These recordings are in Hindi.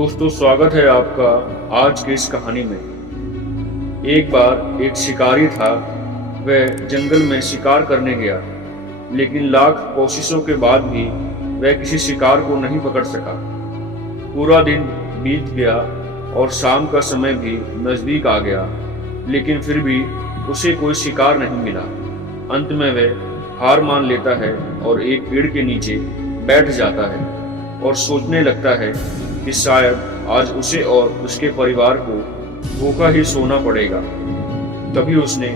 दोस्तों, स्वागत है आपका आज की इस कहानी में। एक बार एक शिकारी था। वह जंगल में शिकार करने गया, लेकिन लाख कोशिशों के बाद भी वह किसी शिकार को नहीं पकड़ सका। पूरा दिन बीत गया और शाम का समय भी नजदीक आ गया, लेकिन फिर भी उसे कोई शिकार नहीं मिला। अंत में वह हार मान लेता है और एक पेड़ के नीचे बैठ जाता है और सोचने लगता है कि शायद आज उसे और उसके परिवार को भूखा ही सोना पड़ेगा। तभी उसने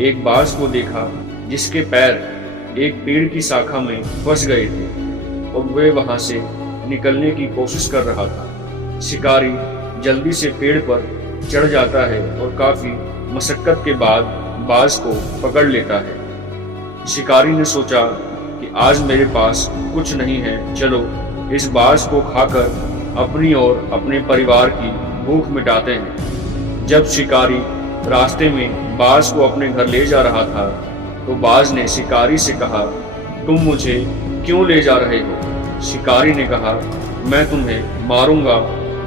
एक बाज को देखा जिसके पैर एक पेड़ की शाखा में फंस गए थे और वह वहां से निकलने की कोशिश कर रहा था। शिकारी जल्दी से पेड़ पर चढ़ जाता है और काफी मशक्कत के बाद बाज को पकड़ लेता है। शिकारी ने सोचा कि आज मेरे पास कुछ नहीं है, चलो इस बाज को खाकर अपनी और अपने परिवार की भूख मिटाते हैं। जब शिकारी रास्ते में बाज को अपने घर ले जा रहा था, तो बाज ने शिकारी से कहा, तुम मुझे क्यों ले जा रहे हो? शिकारी ने कहा, मैं तुम्हें मारूंगा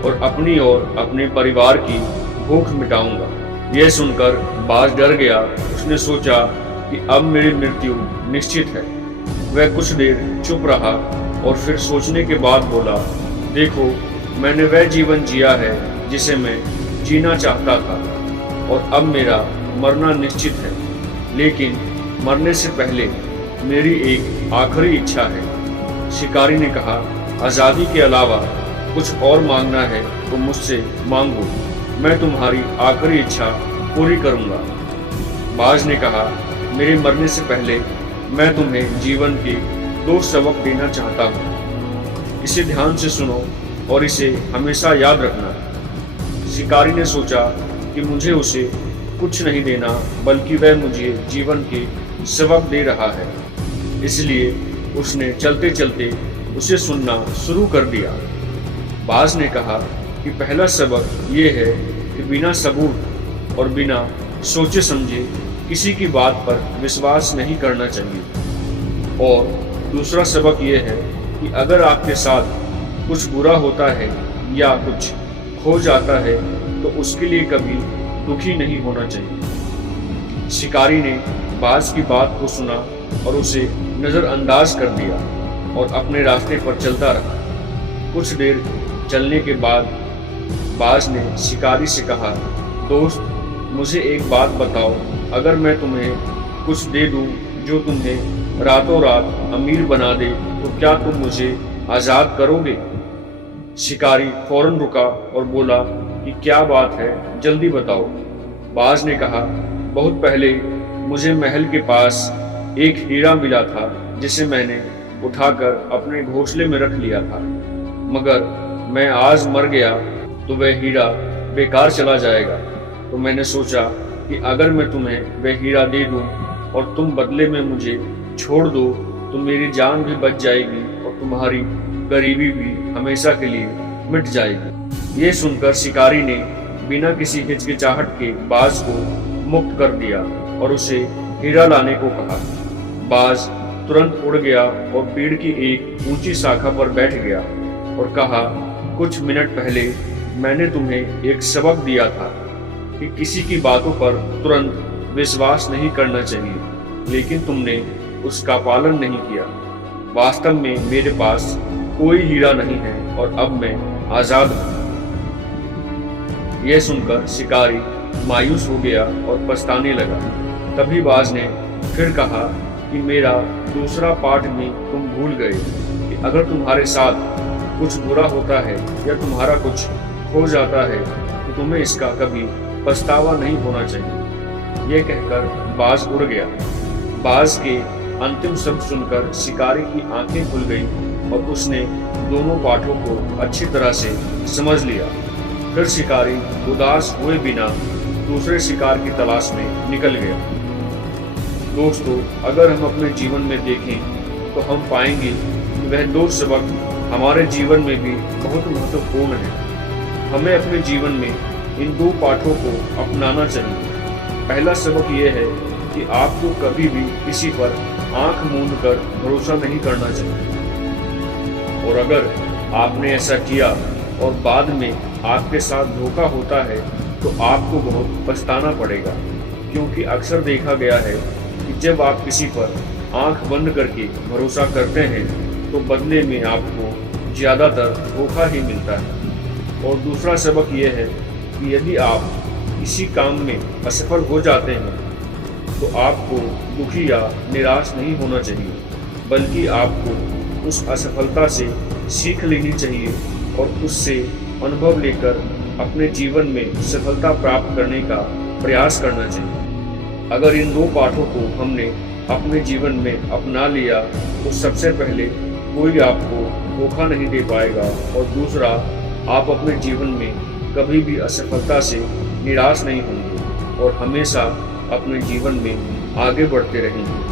और अपने परिवार की भूख मिटाऊंगा। यह सुनकर बाज डर गया। उसने सोचा कि अब मेरी मृत्यु निश्चित है। वह कुछ देर चुप रहा और फिर सोचने के बाद बोला, देखो, मैंने वह जीवन जिया है जिसे मैं जीना चाहता था और अब मेरा मरना निश्चित है, लेकिन मरने से पहले मेरी एक आखिरी इच्छा है। शिकारी ने कहा, आज़ादी के अलावा कुछ और मांगना है तो मुझसे मांगो, मैं तुम्हारी आखिरी इच्छा पूरी करूंगा। बाज ने कहा, मेरे मरने से पहले मैं तुम्हें जीवन के 2 सबक देना चाहता हूँ। इसे ध्यान से सुनो और इसे हमेशा याद रखना। शिकारी ने सोचा कि मुझे उसे कुछ नहीं देना, बल्कि वह मुझे जीवन के सबक दे रहा है। इसलिए उसने चलते चलते उसे सुनना शुरू कर दिया। बाज ने कहा कि पहला सबक ये है कि बिना सबूत और बिना सोचे समझे किसी की बात पर विश्वास नहीं करना चाहिए। और दूसरा सबक ये है कि अगर आपके साथ कुछ बुरा होता है या कुछ खो जाता है तो उसके लिए कभी दुखी नहीं होना चाहिए। शिकारी ने बाज की बात को सुना और उसे नज़रअंदाज कर दिया और अपने रास्ते पर चलता रहा। कुछ देर चलने के बाद बाज ने शिकारी से कहा, दोस्त, मुझे एक बात बताओ, अगर मैं तुम्हें कुछ दे दूं जो तुम्हें रातों रात अमीर बना दे तो क्या तुम मुझे आज़ाद करोगे? शिकारी फौरन रुका और बोला कि क्या बात है, जल्दी बताओ। बाज ने कहा, बहुत पहले मुझे महल के पास एक हीरा मिला था जिसे मैंने उठाकर अपने घोंसले में रख लिया था, मगर मैं आज मर गया तो वह हीरा बेकार चला जाएगा। तो मैंने सोचा कि अगर मैं तुम्हें वह हीरा दे दूं और तुम बदले में मुझे छोड़ दो तो मेरी जान भी बच जाएगी और तुम्हारी गरीबी भी हमेशा के लिए मिट जाएगी। ये सुनकर शिकारी ने बिना किसी हिचकिचाहट के बाज को मुक्त कर दिया और उसे हीरा लाने को कहा। बाज तुरंत उड़ गया और पेड़ की एक ऊंची शाखा पर बैठ गया और कहा, कुछ मिनट पहले मैंने तुम्हें एक सबक दिया था कि किसी की बातों पर तुरंत विश्वास नहीं करना चाहिए, लेकिन तुमने उसका पालन नहीं किया। वास्तव में मेरे पास कोई हीरा नहीं है और अब मैं आजाद हूँ। यह सुनकर शिकारी मायूस हो गया और पछताने लगा। तभी बाज ने फिर कहा कि मेरा दूसरा पाठ भी तुम भूल गए कि अगर तुम्हारे साथ कुछ बुरा होता है या तुम्हारा कुछ खो जाता है तो तुम्हें इसका कभी पछतावा नहीं होना चाहिए। यह कहकर बाज उड़ गया। बाज के अंतिम शब्द सुनकर शिकारी की आंखें खुल गईं और उसने दोनों पाठों को अच्छी तरह से समझ लिया। फिर शिकारी उदास हुए बिना दूसरे शिकार की तलाश में निकल गया। दोस्तों, अगर हम अपने जीवन में देखें तो हम पाएंगे कि वह 2 सबक हमारे जीवन में भी बहुत महत्वपूर्ण हैं। हमें अपने जीवन में इन 2 पाठों को अपनाना चाहिए। पहला सबक यह है कि आपको कभी भी किसी पर आंख मूंद कर भरोसा नहीं करना चाहिए, और अगर आपने ऐसा किया और बाद में आपके साथ धोखा होता है तो आपको बहुत पछताना पड़ेगा, क्योंकि अक्सर देखा गया है कि जब आप किसी पर आंख बंद करके भरोसा करते हैं तो बदले में आपको ज़्यादातर धोखा ही मिलता है। और दूसरा सबक यह है कि यदि आप किसी काम में असफल हो जाते हैं तो आपको दुखी या निराश नहीं होना चाहिए, बल्कि आपको उस असफलता से सीख लेनी चाहिए और उससे अनुभव लेकर अपने जीवन में सफलता प्राप्त करने का प्रयास करना चाहिए। अगर इन दो पाठों को हमने अपने जीवन में अपना लिया तो सबसे पहले कोई आपको धोखा नहीं दे पाएगा और दूसरा आप अपने जीवन में कभी भी असफलता से निराश नहीं होंगे और हमेशा अपने जीवन में आगे बढ़ते रहेंगे।